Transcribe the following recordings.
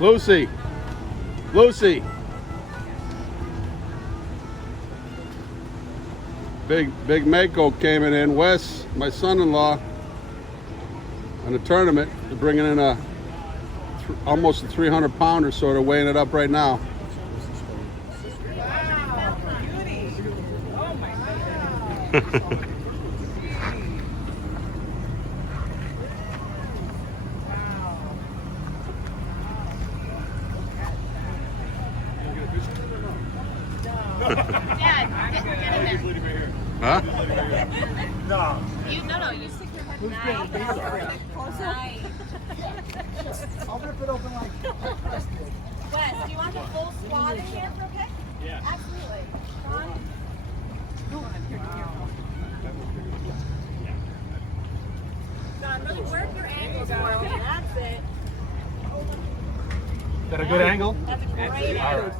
Lucy, Lucy. Big Mako came in. Wes, my son-in-law, in a tournament. They're bringing in almost a 300-pounder, so they're weighing it up right now. Wow, beauty. Oh my God. Dad, get in there. Huh? No, you stick your head nice. I'll rip it open like this. Wes, do you want the full squad in here for a pick? Yeah. Absolutely. Sean? Sean, really work your angles for me. That's it. Is that a good angle? That's a great angle.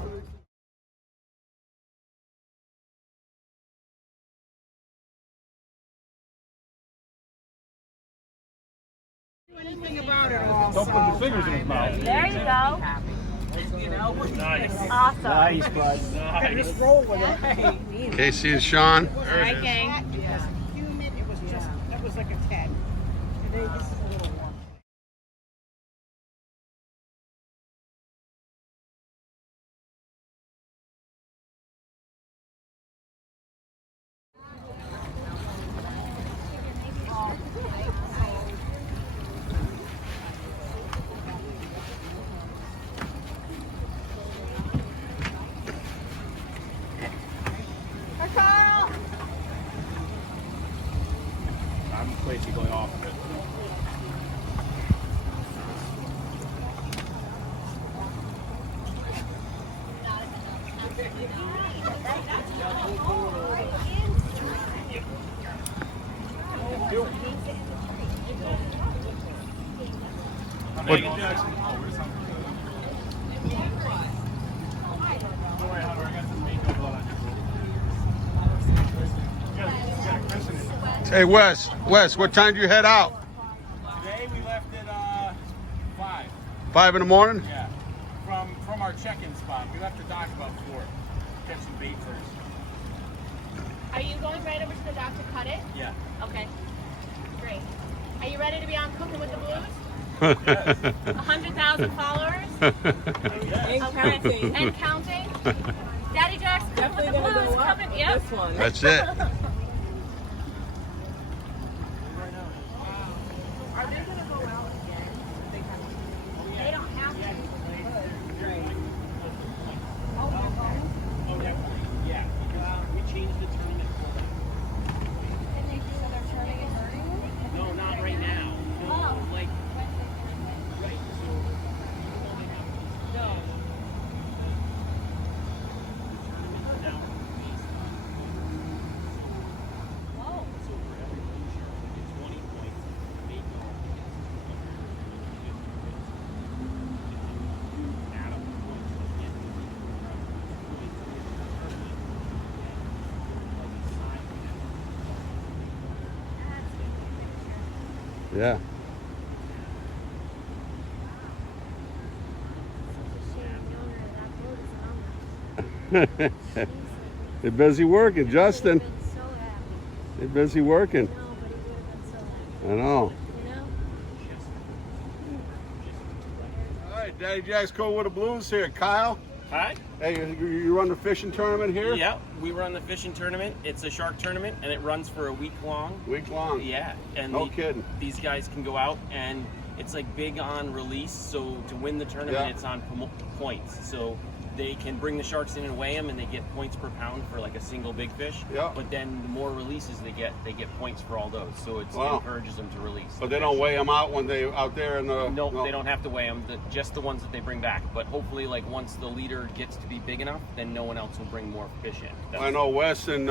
Anything about it all. Don't put your fingers in his mouth. There you go. Nice. Awesome. Nice, bud. Nice. Just roll with it. Casey and Sean. All right, gang. Humid, it was just, that was like a 10. Today, this is a little warm. I'm crazy going off of it. What? Hey, Wes, what time do you head out? Today we left at 5. 5 in the morning? Yeah. From our check-in spot. We left the dock about 4. Catch some bait first. Are you going right over to the dock to cut it? Yeah. Okay. Great. Are you ready to be on Cooking with the Blues? Yes. 100,000 followers? Okay. And counting? Daddy Jack's Cooking with the Blues coming. Yep. That's it. Are they going to go out again? They don't have to. Oh, definitely. Yeah. We changed the tournament format. So they're turning it early? No, not right now. No, Oh. like, right, so, no. Whoa. So for every blue shirt, we get 20 points, make Yeah. They're busy working, Justin. They're busy working. I know. All right, Daddy Jack's cool with the Blues here. Kyle, Hi. hey, you run the fishing tournament here? Yeah, we run the fishing tournament. It's a shark tournament, and it runs for a week long. Week long. Yeah, and No kidding. These guys can go out, and it's like big on release. So to win the tournament, Yeah. it's on points. So they can bring the sharks in and weigh them, and they get points per pound for like a single big fish. Yeah. But then the more releases they get points for all those. So it Wow. encourages them to release. But they don't weigh them out when they out there in the. No, they don't have to weigh them. Just the ones that they bring back. But hopefully, like once the leader gets to be big enough, then no one else will bring more fish in. I know Wes and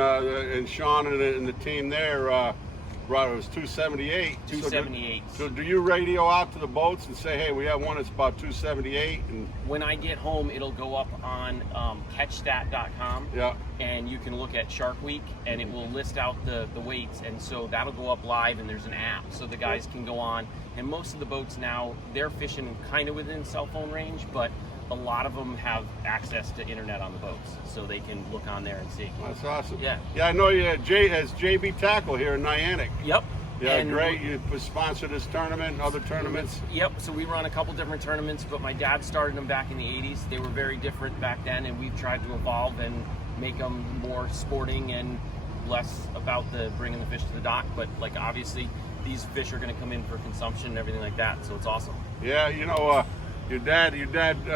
Sean and the team there. brought it was 278. 278. So do you radio out to the boats and say, hey, we have one that's about 278? And When I get home, it'll go up on catchstat.com. yeah, And you can look at Shark Week, and it will list out the weights, and so that'll go up live, and there's an app, so the guys can go on. And most of the boats now, they're fishing kind of within cell phone range, but a lot of them have access to internet on the boats, so they can look on there and see. that's awesome. Yeah. Yeah, I know you had JB Tackle here in Niantic. Yep. Yeah, And- great. You sponsored this tournament and other tournaments. Yep, so we run a couple different tournaments, but my dad started them back in the 80s. They were very different back then, and we've tried to evolve and make them more sporting and less about the bringing the fish to the dock. But like obviously, these fish are going to come in for consumption and everything like that, so it's awesome. Yeah, you know, your dad,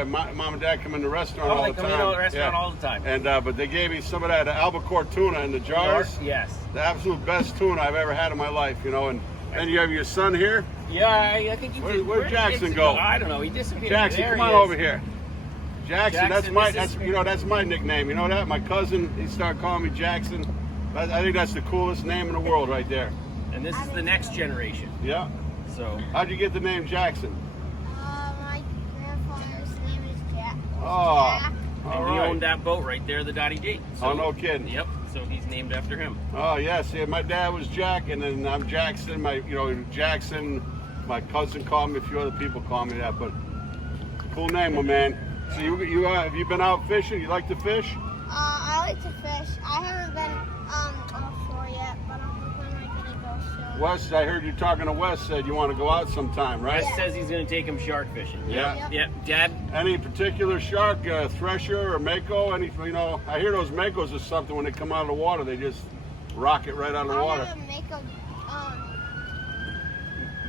mom and dad come in the restaurant all They the come time. in to the restaurant Yeah. all the time. And but they gave me some of that albacore tuna in the jars. Yes. The absolute best tuna I've ever had in my life, you know. And then you have your son here. Yeah, I think he did. Where'd Jackson go? I don't know. He disappeared. Jackson, There come he on is. over here. Jackson, Jackson, that's my nickname. You know that? My cousin, he started calling me Jackson. I think that's the coolest name in the world right there. And this is the next generation. Yeah. So How'd you get the name Jackson? My grandfather's name is Jack. Oh, Jack. all and he right. owned that boat right there, the Dottie J. So, Oh, no kidding. Yep. So he's named after him. Oh yes, yeah. My dad was Jack, and then I'm Jackson. Jackson. My cousin called me. A few other people call me that, but cool name, my man. So you have you been out fishing? You like to fish? I like to fish. I haven't been offshore yet, but I'm hoping I can go soon. Wes, I heard you talking to Wes. Said you want to go out sometime, right? Wes says he's going to take him shark fishing. Yeah. Yep. Dad. Any particular shark, thresher or mako? Anything? I hear those makos or something when they come out of the water, they just rock it right out of the I water. have a makeup.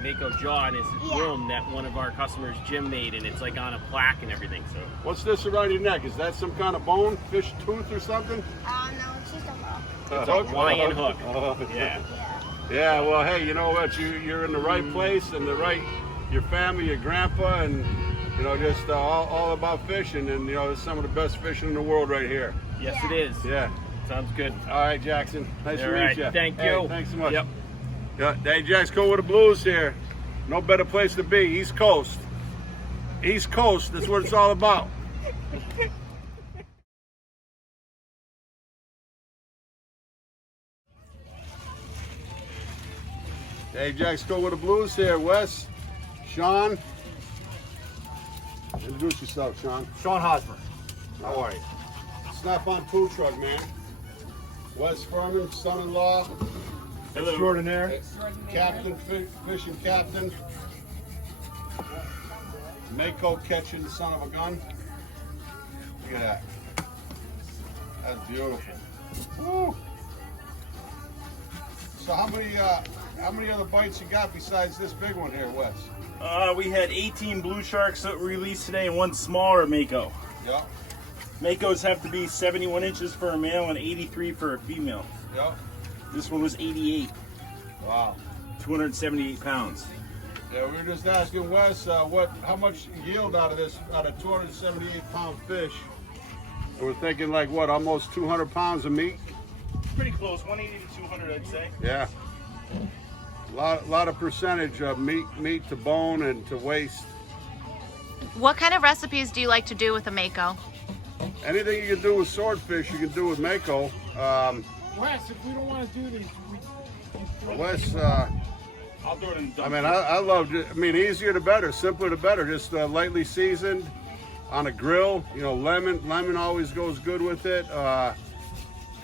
Mako jaw, and it's Yeah. worm that one of our customers, Jim, made, and it's like on a plaque and everything. So What's this around your neck? Is that some kind of bone, fish tooth or something? No, it's just a hook. it's a Hawaiian hook. Yeah. Yeah. Yeah, well, hey, you know what? You're in the right place and your family, your grandpa, and just all about fishing. And it's some of the best fishing in the world right here. Yes, Yeah. it is. Yeah. Sounds good. All right, Jackson. Nice to All meet right. you. Thank Hey, you. thanks so much. Yep. Yeah, hey, Jack's going with the Blues here. No better place to be. East Coast. East Coast. That's what it's all about. Hey, Jack's going with the Blues here. Wes, Sean. Introduce yourself, Sean. Sean Hosmer. How are you? Snap-on food truck, man. Wes Firmin, son-in-law, Extraordinaire. captain, fishing captain. Mako catching the son of a gun. Look at that. That's beautiful. Woo. So how many other bites you got besides this big one here, Wes? We had 18 blue sharks that were released today and one smaller Mako. Yep, Makos have to be 71 inches for a male and 83 for a female. yep. This one was 88, Wow. 278 pounds. Yeah, we were just asking Wes how much yield out of 278-pound fish. And we're thinking like what, almost 200 pounds of meat? Pretty close, 180 to 200 I'd say. Yeah. Lot of percentage of meat to bone and to waste. What kind of recipes do you like to do with a Mako? Anything you can do with swordfish, you can do with Mako. Wes, if we don't want to do these, Wes, I'll throw it in the I dump. mean, I love it. I mean, easier the better, simpler the better. Just lightly seasoned on a grill. Lemon always goes good with it.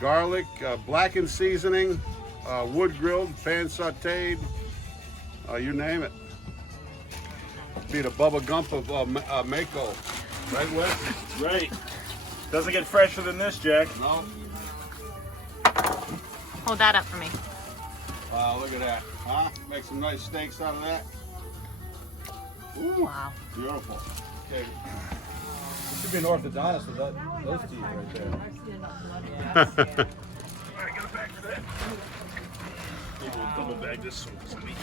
Garlic, blackened seasoning, wood grilled, pan sauteed. You name it. Be the Bubba Gump of Mako, right, Wes? Right. Doesn't get fresher than this, Jack. No. Hold that up for me. Wow, look at that. Huh? Make some nice steaks out of that. Wow. Beautiful. Okay. You should be an orthodontist with those teeth right there. Double bag this so it's sweet.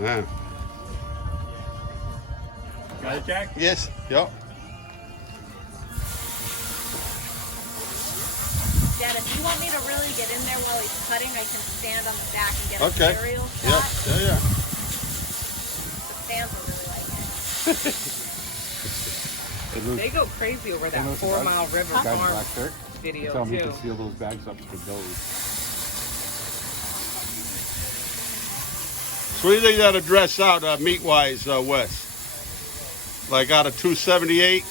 Yeah. Got it, Jack? Yes. Yep. Dad, if you want me to really get in there while he's cutting, I can stand on the back and get a Okay. aerial Yeah, shot. yeah. The fans will really like it. They go crazy over that 4 Mile River Guys in Farm black shirt. video Tell me you too. can seal those bags up for those. So what do you think that'll dress out meat-wise, Wes? Like out of 278?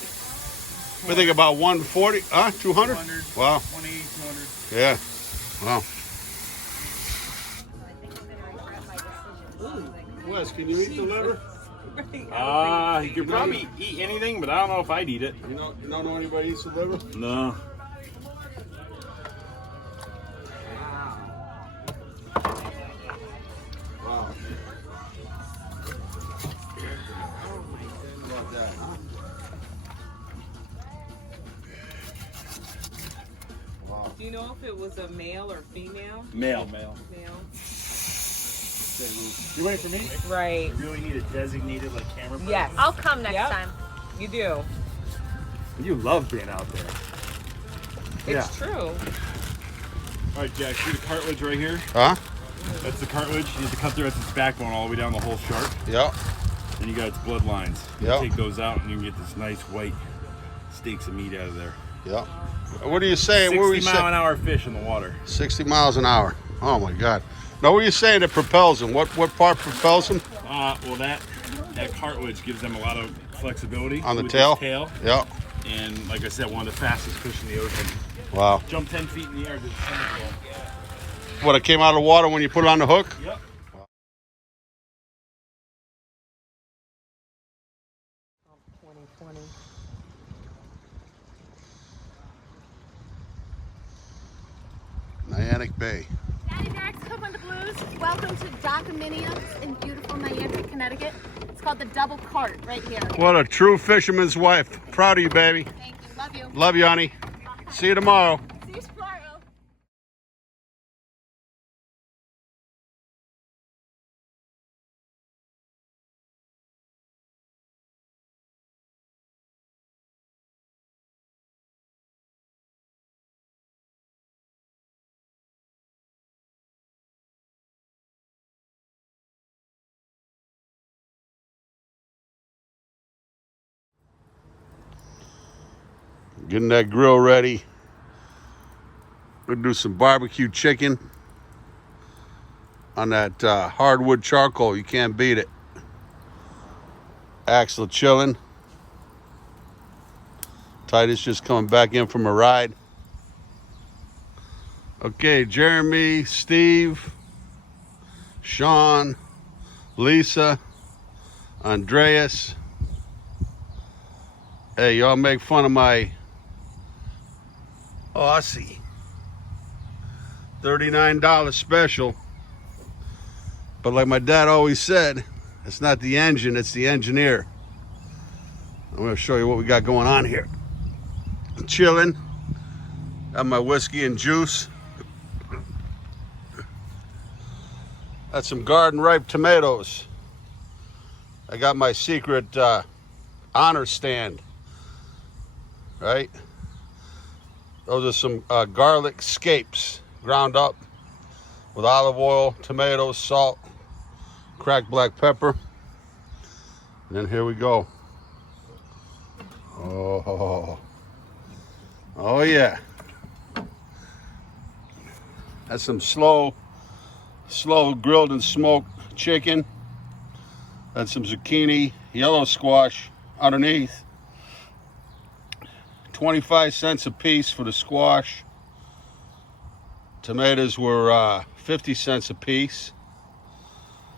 We think about 140, 200? 200. Wow, 180, 200. yeah, wow. Wes, can you eat the liver? You could probably eat anything, but I don't know if I'd eat it. You don't know anybody eats the liver? No. Wow. How about that, huh? Wow. Do you know if it was a male or female? Male. Male. You waiting for me? Right. You really need a designated like camera person. Yes. I'll come next Yep. time. You do. You love being out there. It's true. All right, Jack, see the cartilage right here? Huh? That's the cartilage. You have to cut through its backbone all the way down the whole shark. Yeah. And you got its blood lines. You Yep. take those out and you can get this nice white steaks of meat out of there. Yeah. What are you saying? 60 What were you mile saying? an hour fish in the water. 60 miles an hour. Oh my God. Now, what are you saying that propels them? What part propels them? Well, that cartilage gives them a lot of flexibility On the with tail? its tail. Yeah. And like I said, one of the fastest fish in the ocean. Wow. Jump 10 feet in the air. Did the tennis ball. What, it came out of the water when you put it on the hook? Yep. 2020. Niantic Bay. Daddy Jack's Cook with the Blues. Welcome to Docominiums in beautiful Niantic, Connecticut. It's called the Double Cart right here. What a true fisherman's wife. Proud of you, baby. Thank you. Love you. Love you, honey. See you tomorrow. See you tomorrow. Getting that grill ready. We're gonna do some barbecue chicken on that hardwood charcoal. You can't beat it. Axel chilling. Titus just coming back in from a ride. Okay, Jeremy, Steve, Sean, Lisa, Andreas. Hey, y'all make fun of my Aussie $39 special, but like my dad always said, it's not the engine, it's the engineer. I'm going to show you what we got going on here. I'm chilling, got my whiskey and juice. Got some garden ripe tomatoes. I got my secret honor stand, right? Those are some garlic scapes ground up with olive oil, tomatoes, salt, cracked black pepper. And then here we go. Oh yeah. That's some slow grilled and smoked chicken. That's some zucchini, yellow squash underneath. 25 cents a piece for the squash. Tomatoes were 50 cents a piece.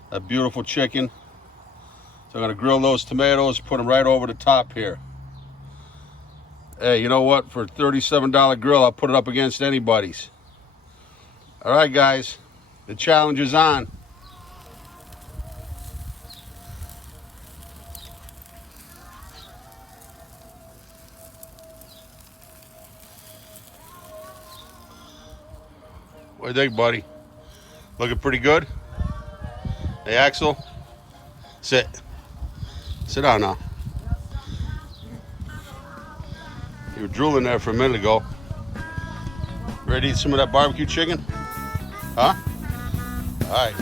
That beautiful chicken. So I'm gonna grill those tomatoes, put them right over the top here. Hey, you know what? For a $37 grill, I'll put it up against anybody's. All right, guys, the challenge is on. What do you think, buddy? Looking pretty good? Hey, Axel, sit. Sit down now. You were drooling there for a minute ago. Ready to eat some of that barbecue chicken? Huh? All right.